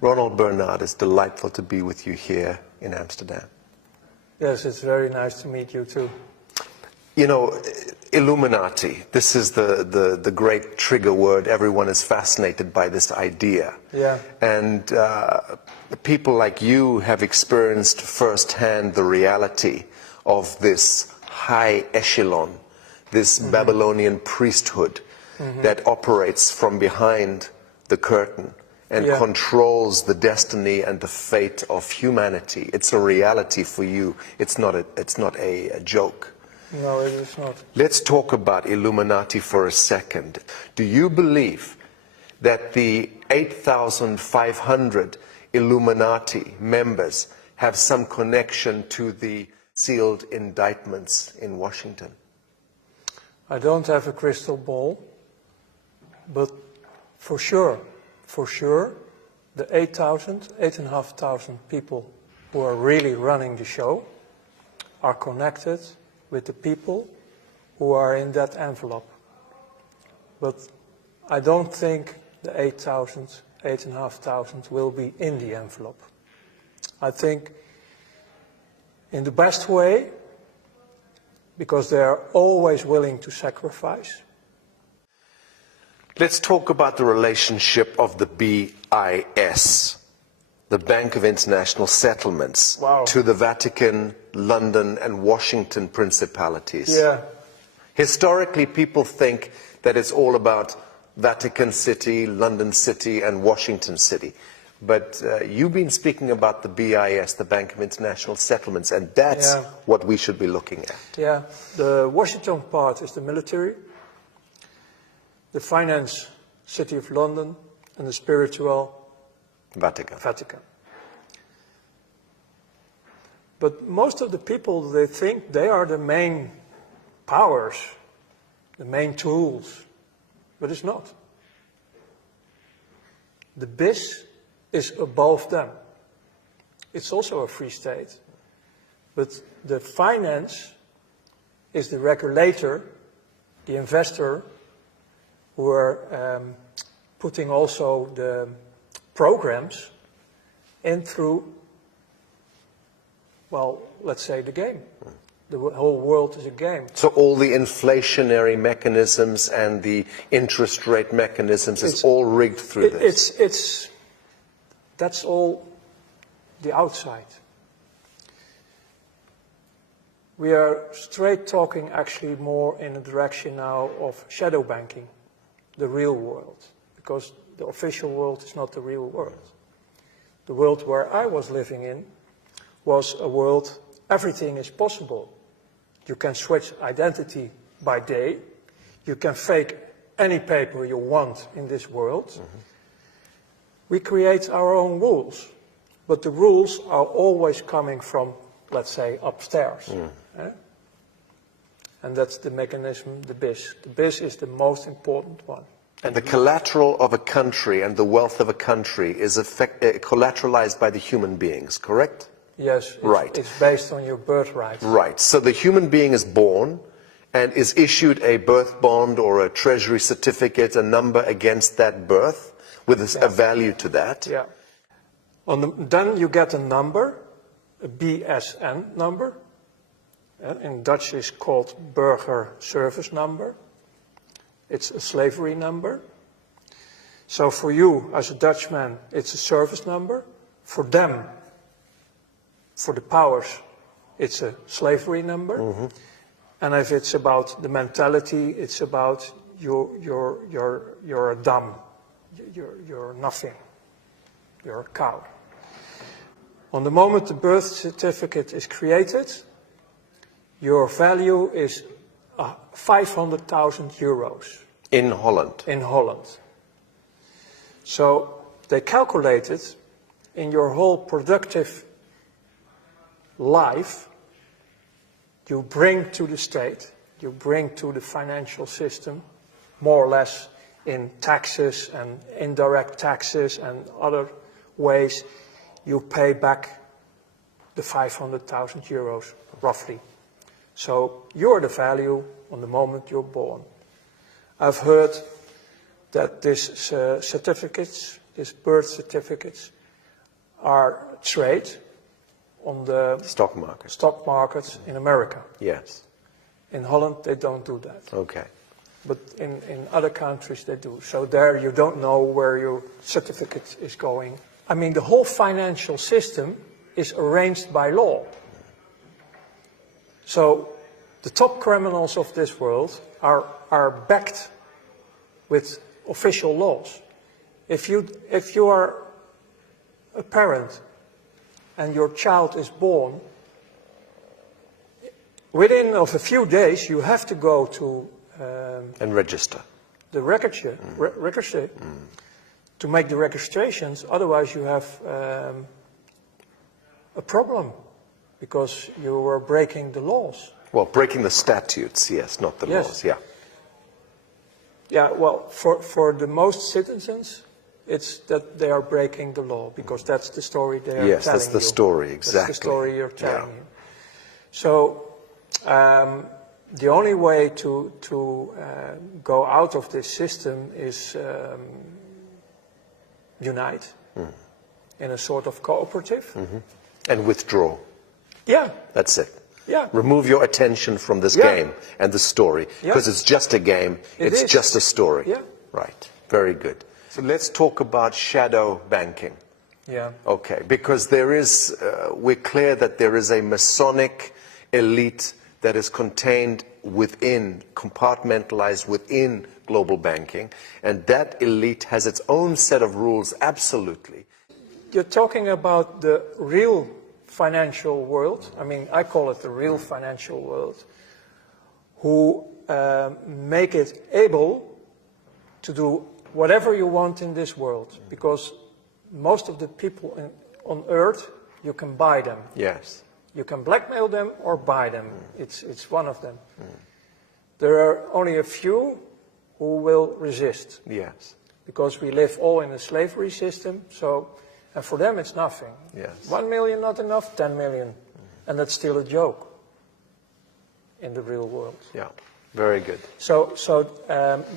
Ronald Bernard, it's delightful to be with you here in Amsterdam. Yes, it's very nice to meet you too. You know, Illuminati, this is the great trigger word. Everyone is fascinated by this idea. Yeah. And people like you have experienced firsthand the reality of this high echelon, this Babylonian priesthood that operates from behind the curtain and controls the destiny and the fate of humanity. It's a reality for you. It's not a joke. No, it is not. Let's talk about Illuminati for a second. Do you believe that the 8,500 Illuminati members have some connection to the sealed indictments in Washington? I don't have a crystal ball, but for sure, the 8,500 people who are really running the show are connected with the people who are in that envelope. But I don't think the 8,500 will be in the envelope. I think in the best way, because they are always willing to sacrifice. Let's talk about the relationship of the BIS, the Bank of International Settlements, to the Vatican, London and Washington principalities. Yeah. Historically, people think that it's all about Vatican City, London City and Washington City. But you've been speaking about the BIS, the Bank of International Settlements, and that's what we should be looking at. Yeah, the Washington part is the military, the finance, City of London, and the spiritual, Vatican. But most of the people, they think they are the main powers, the main tools, but it's not. The BIS is above them. It's also a free state, but the finance is the regulator, the investor, who are putting also the programs in through, well, let's say the game. The whole world is a game. So all the inflationary mechanisms and the interest rate mechanisms is all rigged through this? That's all the outside. We are straight talking actually more in the direction now of shadow banking, the real world, because the official world is not the real world. The world where I was living in was a world, everything is possible. You can switch identity by day. You can fake any paper you want in this world. We create our own rules, but the rules are always coming from, let's say, upstairs. And that's the mechanism, the BIS. The BIS is the most important one. And the collateral of a country and the wealth of a country is collateralized by the human beings, correct? Yes, it's based on your birthright. Right, so the human being is born and is issued a birth bond or a treasury certificate, a number against that birth, with a value to that. Yeah. Then you get a number, a BSN number. In Dutch it's called Burger Service Number. It's a slavery number. So for you as a Dutchman, it's a service number. For them, for the powers, it's a slavery number. And if it's about the mentality, it's about you're a dumb. You're nothing. You're a cow. On the moment the birth certificate is created, your value is 500,000 euros. In Holland? In Holland. So they calculated in your whole productive life, you bring to the state, you bring to the financial system, more or less in taxes and indirect taxes and other ways, you pay back the 500,000 euros, roughly. So you're the value on the moment you're born. I've heard that these certificates, these birth certificates, are trade on the Stock market. stock markets in America. Yes. In Holland, they don't do that. Okay. But in other countries, they do. So there you don't know where your certificate is going. I mean, the whole financial system is arranged by law. So the top criminals of this world are backed with official laws. If you are a parent and your child is born, within of a few days you have to go to And register. the registry to make the registrations. Otherwise you have a problem because you are breaking the laws. Well, breaking the statutes, yes, not the Yes. laws, yeah. Yeah, well, for the most citizens, it's that they are breaking the law because that's the story they are telling you. Yes, that's the story, exactly. That's the story you're telling Yeah. you. So the only way to go out of this system is unite in a sort of cooperative. And withdraw. Yeah, That's it. yeah. Remove your attention from this Yeah. game and the story. Yeah. Because it's just a game, It it's is. just a story. Yeah. Right, very good. So let's talk about shadow banking. Yeah. Okay, because there is, we're clear that there is a Masonic elite that is contained within, compartmentalized within global banking, and that elite has its own set of rules, absolutely. You're talking about the real financial world. I mean, I call it the real financial world, who make it able to do whatever you want in this world, because most of the people on Earth, you can buy them. Yes. You can blackmail them or buy them. It's one of them. There are only a few who will resist, Yes. because we live all in a slavery system. So, and for them it's nothing. Yes. 1 million not enough, 10 million, and that's still a joke in the real world. Yeah, very good.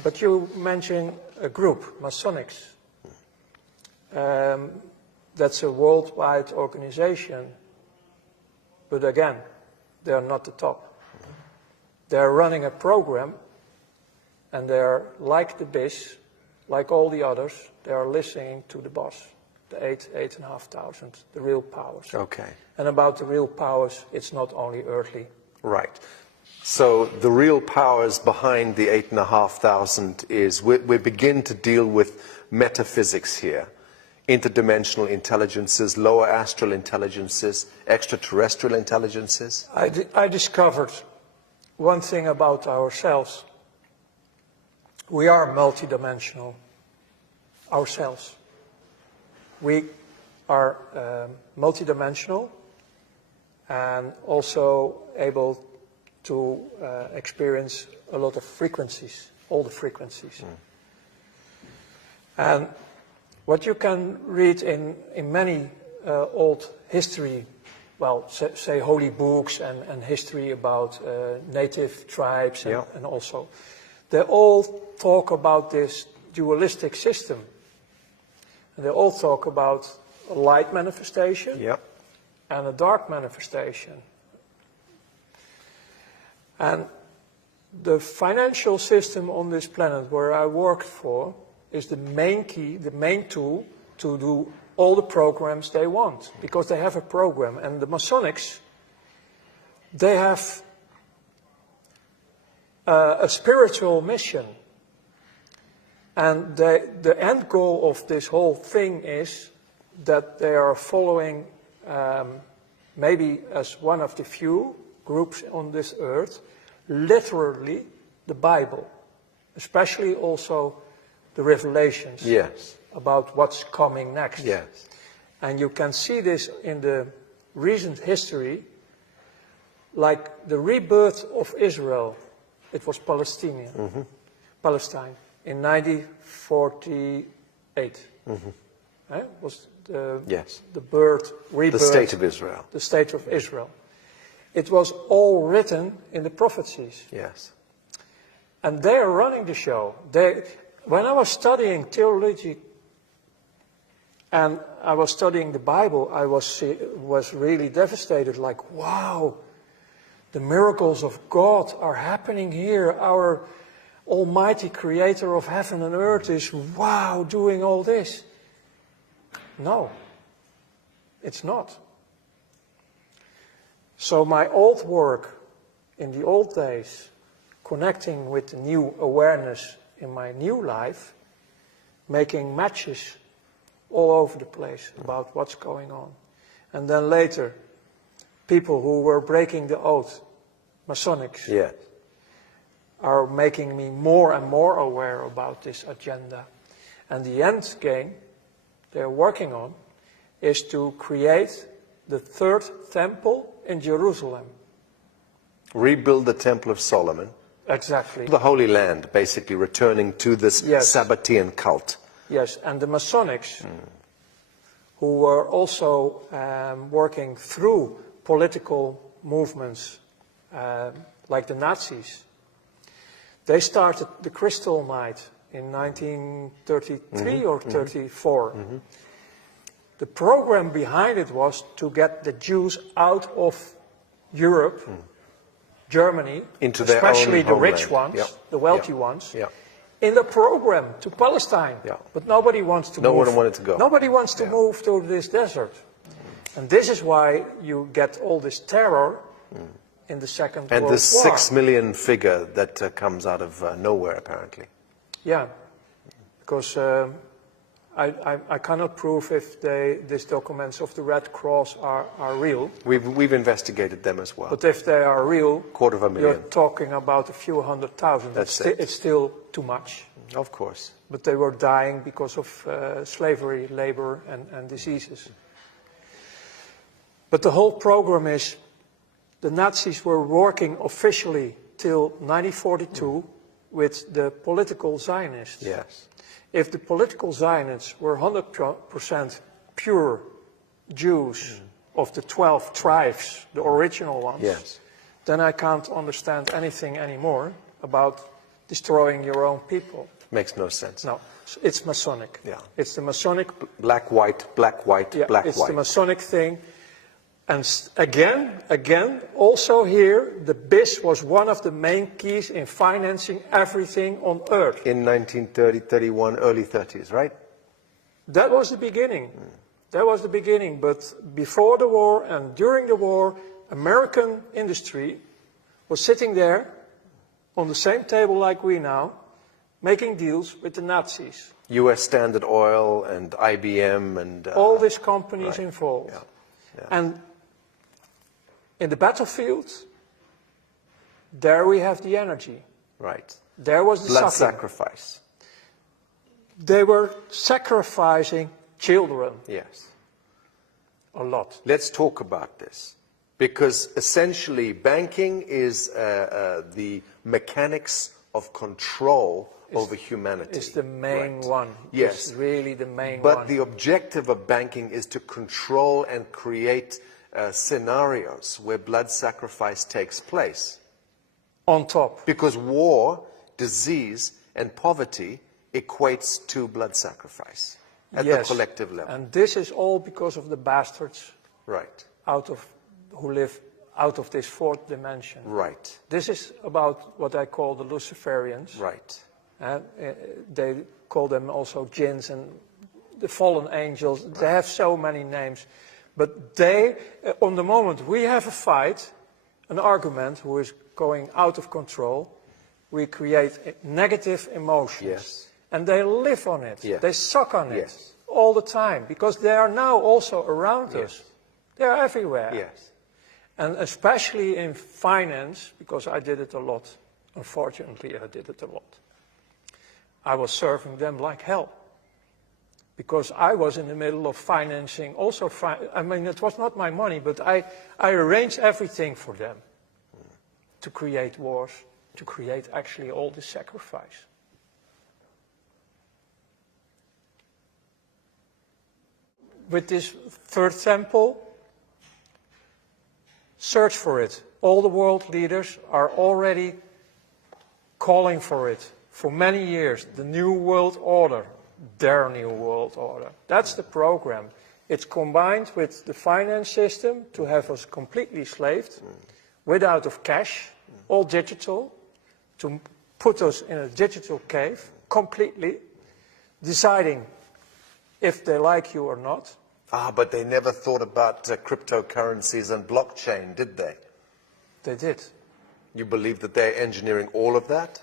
But you mentioned a group, Masonics. That's a worldwide organization. But again, they are not the top. They are running a program, and they are like the BIS, like all the others, they are listening to the boss, the 8,500, the real powers. Okay. And about the real powers, it's not only earthly. Right. So the real powers behind the 8,500 is, we begin to deal with metaphysics here. Interdimensional intelligences, lower astral intelligences, extraterrestrial intelligences. I discovered one thing about ourselves. We are multidimensional ourselves. We are multidimensional and also able to experience a lot of frequencies, all the frequencies. And what you can read in many old history, well, say holy books and history about native tribes and also, they all talk about this dualistic system. And they all talk about a light manifestation and a dark manifestation. And the financial system on this planet where I worked for is the main key, the main tool to do all the programs they want, because they have a program. And the Masonics, they have a spiritual mission. And the end goal of this whole thing is that they are following, maybe as one of the few groups on this earth, literally the Bible, especially also the Revelations about what's coming next. And you can see this in the recent history, like the rebirth of Israel. It was Palestine in 1948. Was the rebirth, the state of Israel. The state of Israel. It was all written in the prophecies. And they are running the show. When I was studying theology, And I was studying the Bible. I was really devastated, like, wow, the miracles of God are happening here. Our Almighty Creator of heaven and earth is, wow, doing all this. No, it's not. So my old work in the old days, connecting with the new awareness in my new life, making matches all over the place about what's going on. And then later, people who were breaking the oath, Masonics, Yeah. are making me more and more aware about this agenda. And the end game they're working on is to create the third temple in Jerusalem. Rebuild the Temple of Solomon. Exactly. The Holy Land, basically returning to this Sabbatean cult. Yes, and the Masonics, who were also working through political movements like the Nazis, they started the Crystal Night in 1933 or 34. The program behind it was to get the Jews out of Europe, Germany, into their especially own the rich homeland. ones, the wealthy ones, Yeah. in the program to Palestine. Yeah. But nobody wants to No move. one wanted to go. Nobody wants to move to this desert. And this is why you get all this terror in the Second And World this War. 6 million figure that comes out of nowhere, apparently. Yeah, because I cannot prove if these documents of the Red Cross are real. We've investigated them as well. But if they are real, 250,000. you're talking about a few 100,000. That's it. It's still too much. Of course. But they were dying because of slavery, labor, and diseases. But the whole program is, the Nazis were working officially till 1942 with the political Zionists. Yes. If the political Zionists were 100% pure Jews of the 12 tribes, the original ones, Yes. then I can't understand anything anymore about destroying your own people. Makes no sense. No, it's Masonic. Yeah. It's the Masonic. Black, white, black, white, Yeah, black, it's white. the Masonic thing. And again, also here, the BIS was one of the main keys in financing everything on Earth. In 1930, 31, early 30s, right? That was the beginning. That was the beginning. But before the war and during the war, American industry was sitting there on the same table like we now, making deals with the Nazis. U.S. Standard Oil and IBM and... All these companies right. involved. Yeah. Yeah. And in the battlefield, there we have the energy. Right. There was the Blood suffering. sacrifice. They were sacrificing children Yes. a lot. Let's talk about this. Because essentially banking is the mechanics of control over humanity. It's the main Right. one. Yes. It's really the main But one. the objective of banking is to control and create scenarios where blood sacrifice takes place. On top. Because war, disease, and poverty equates to blood sacrifice at the collective level. And this is all because of the bastards Right. who live out of this fourth dimension. Right. This is about what I call the Luciferians. Right. They call them also jinns and the fallen angels. They have so many names. But they, on the moment we have a fight, an argument who is going out of control, we create negative emotions. Yes. And they live on it. Yes. They suck on it Yes. all the time because they are now also around us. They are everywhere. Yes. And especially in finance, because I did it a lot. Unfortunately, I did it a lot. I was serving them like hell. Because I was in the middle of financing also, I mean, it was not my money, but I arranged everything for them to create wars, to create actually all this sacrifice. With this third temple, search for it. All the world leaders are already calling for it for many years, the New World Order. their new world order. That's the program. It's combined with the finance system to have us completely slaved, without of cash, all digital, to put us in a digital cave, completely, deciding if they like you or not. Ah, but they never thought about cryptocurrencies and blockchain, did they? They did. You believe that they're engineering all of that?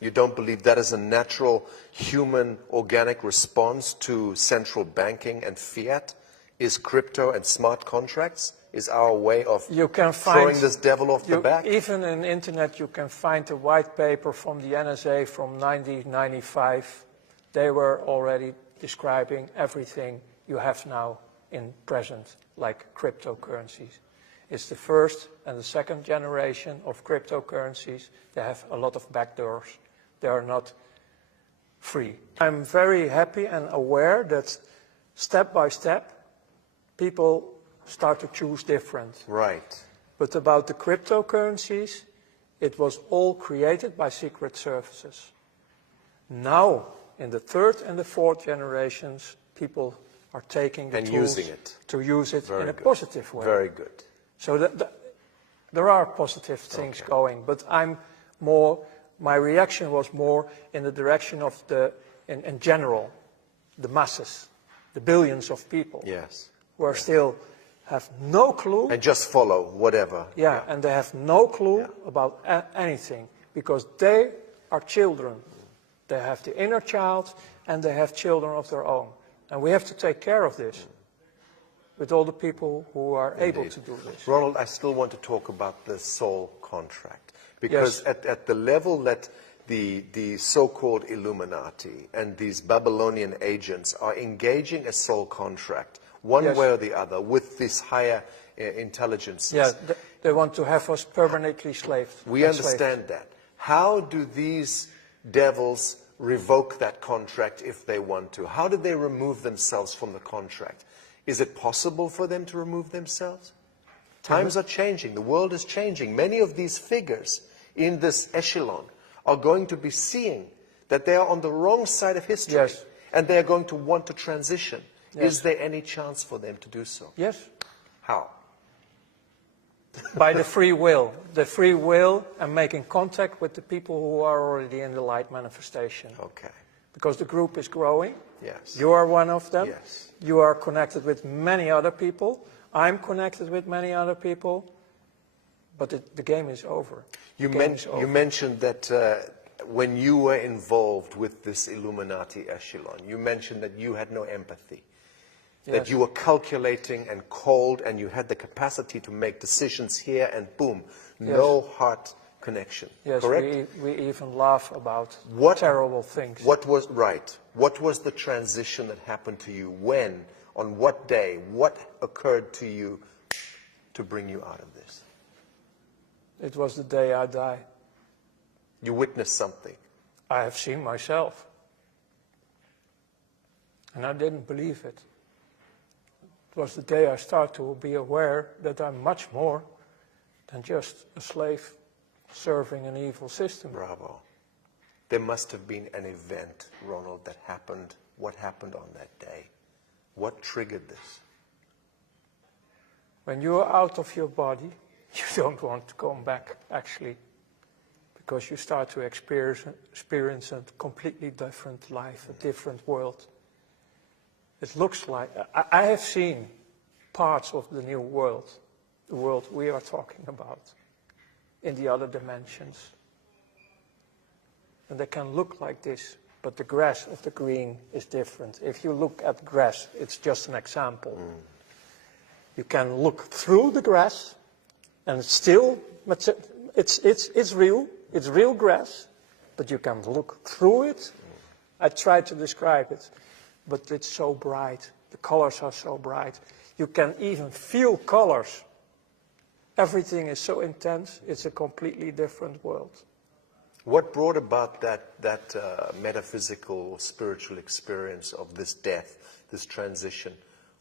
You don't believe that is a natural human organic response to central banking and fiat? Is crypto and smart contracts? Is our way of throwing this devil off the back? Even on the internet you can find a white paper from the NSA from 1995. They were already describing everything you have now in present, like cryptocurrencies. It's the first and the second generation of cryptocurrencies. They have a lot of backdoors. They are not free. I'm very happy and aware that step by step, people start to choose different. Right. But about the cryptocurrencies, it was all created by secret services. Now, in the third and the fourth generations, people are taking the tools using it. to use it Very in a good. positive way. Very good. So there are positive things going, but my reaction was more in the direction of in general, the masses, the billions of people. Yes. Who are still have no clue. And just follow whatever. Yeah, and they have no clue about anything, because they are children. They have the inner child and they have children of their own. And we have to take care of this with all the people who are able to do this. Ronald, I still want to talk about the soul contract. Because at the level that the so-called Illuminati and these Babylonian agents are engaging a soul contract, one way or the other, with these higher intelligences. Yeah, they want to have us permanently slaved. We understand that. How do these devils revoke that contract if they want to? How do they remove themselves from the contract? Is it possible for them to remove themselves? Times are changing. The world is changing. Many of these figures in this echelon are going to be seeing that they are on the wrong side of history. Yes. And they are going to want to transition. Yes. Is there any chance for them to do so? Yes. How? By the free will. The free will and making contact with the people who are already in the light manifestation. Okay. Because the group is growing. Yes. You are one of them. Yes. You are connected with many other people. I'm connected with many other people. But the game is over. You mentioned that when you were involved with this Illuminati echelon, you mentioned that you had no empathy. That you were calculating and cold, and you had the capacity to make decisions here, and boom, no heart connection. Yes, correct? We even laugh about terrible things. What was the transition that happened to you? When? On what day? What occurred to you to bring you out of this? It was the day I died. You witnessed something. I have seen myself. And I didn't believe it. It was the day I started to be aware that I'm much more than just a slave serving an evil system. Bravo. There must have been an event, Ronald, that happened. What happened on that day? What triggered this? When you are out of your body, you don't want to come back, actually, because you start to experience a completely different life, a different world. It looks like, I have seen parts of the new world, the world we are talking about, in the other dimensions. And they can look like this, but the grass of the green is different. If you look at grass, it's just an example. You can look through the grass, and it's still, it's real grass, but you can look through it. I tried to describe it, but it's so bright. The colors are so bright. You can even feel colors. Everything is so intense, it's a completely different world. What brought about that metaphysical, spiritual experience of this death, this transition?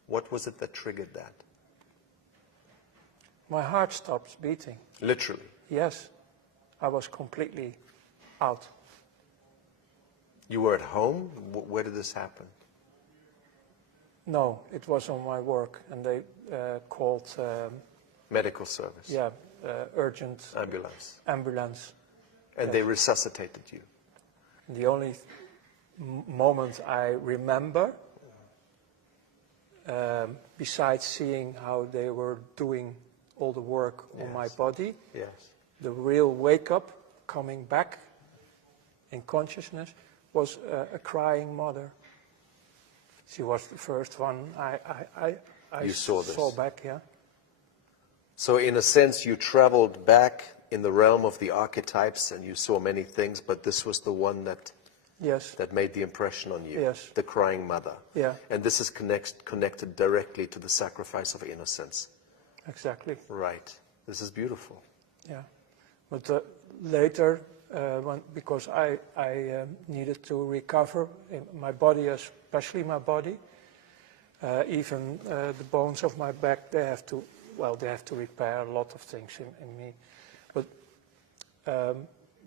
What was it that triggered that? My heart stops beating. Literally? Yes. I was completely out. You were at home? Where did this happen? No, it was on my work, and they called... Medical service? Yeah, urgent... Ambulance? Ambulance. And yes. they resuscitated you? The only moment I remember, besides seeing how they were doing all the work on my body, yes. the real wake-up, coming back in consciousness, was a crying mother. She was the first one I saw back, yeah. So in a sense, you traveled back in the realm of the archetypes and you saw many things, but this was the one that yes. that made the impression on you, yes. the crying mother. Yeah. And this is connected directly to the sacrifice of innocence. Exactly. Right. This is beautiful. Yeah. But later, because I needed to recover in my body, especially my body, even the bones of my back, they have to repair a lot of things in me. But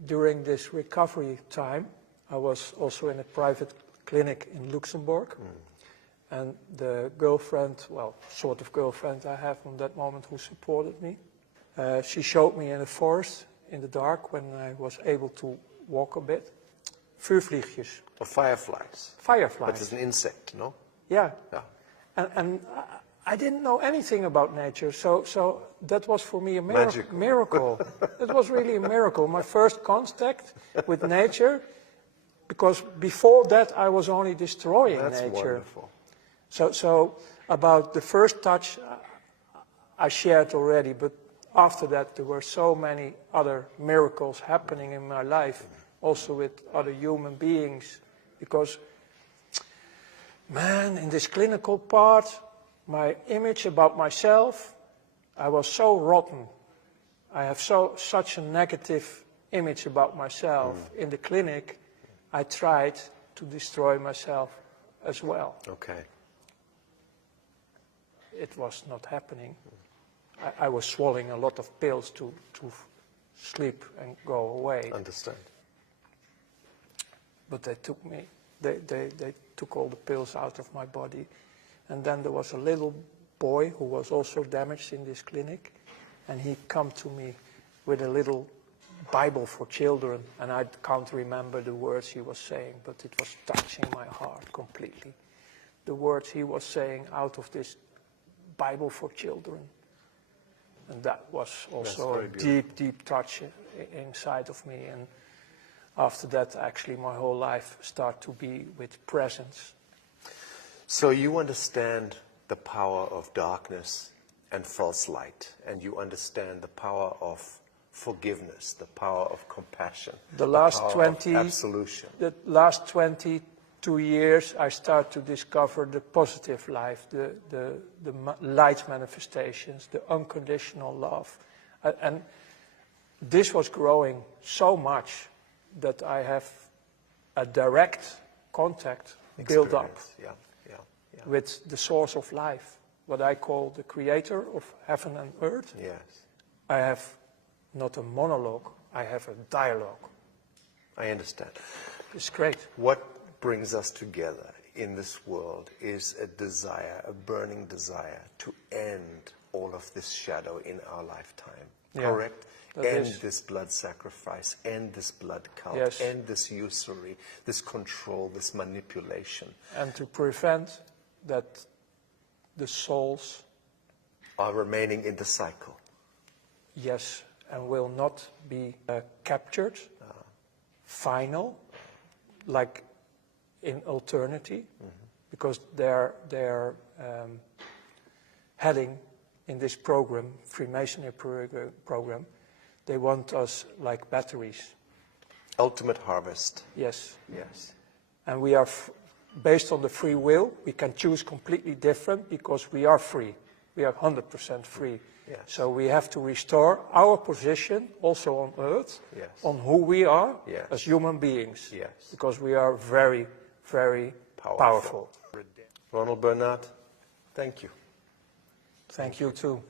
during this recovery time, I was also in a private clinic in Luxembourg. And the girlfriend, well, sort of girlfriend I have from that moment who supported me, she showed me in the forest, in the dark, when I was able to walk a bit, vuurvliegjes. Or fireflies. Fireflies. But it's an insect, no? Yeah. Yeah. And I didn't know anything about nature, so that was for me a miracle. It was really a miracle. My first contact with nature, because before that I was only destroying That's nature. Wonderful. So about the first touch I shared already, but after that there were so many other miracles happening in my life, also with other human beings, because, man, in this clinical part, my image about myself, I was so rotten. I have such a negative image about myself. In the clinic, I tried to destroy myself as well. Okay. It was not happening. I was swallowing a lot of pills to sleep and go away. Understand. But they took me, they took all the pills out of my body. And then there was a little boy who was also damaged in this clinic. And he come to me with a little Bible for children. And I can't remember the words he was saying, but it was touching my heart completely. The words he was saying out of this Bible for children. And that was also a deep, deep touch inside of me. And after that, actually, my whole life started to be with presence. So you understand the power of darkness and false light, and you understand the power of forgiveness, the power of compassion, the last power 20 of absolution. The last 22 years, I start to discover the positive life, the light manifestations, the unconditional love, and this was growing so much that I have a direct contact built up. Yeah. With the source of life, what I call the creator of heaven and earth. Yes. I have not a monologue, I have a dialogue. I understand. It's great. What brings us together in this world is a desire, a burning desire to end all of this shadow in our lifetime. Yeah, correct? End this blood sacrifice, end this blood cult, yes. End this usury, this control, this manipulation. And to prevent that the souls are remaining in the cycle. Yes, and will not be captured, final, like in eternity, because they're heading in this program, Freemasonry program, they want us like batteries. Ultimate harvest. Yes. Yes. And we are, based on the free will, we can choose completely different because we are free. We are 100% free. Yes. So we have to restore our position, also on Earth, yes. on who we are yes. as human beings. Yes. Because we are very, very powerful. Ronald Bernard, thank you. Thank you too.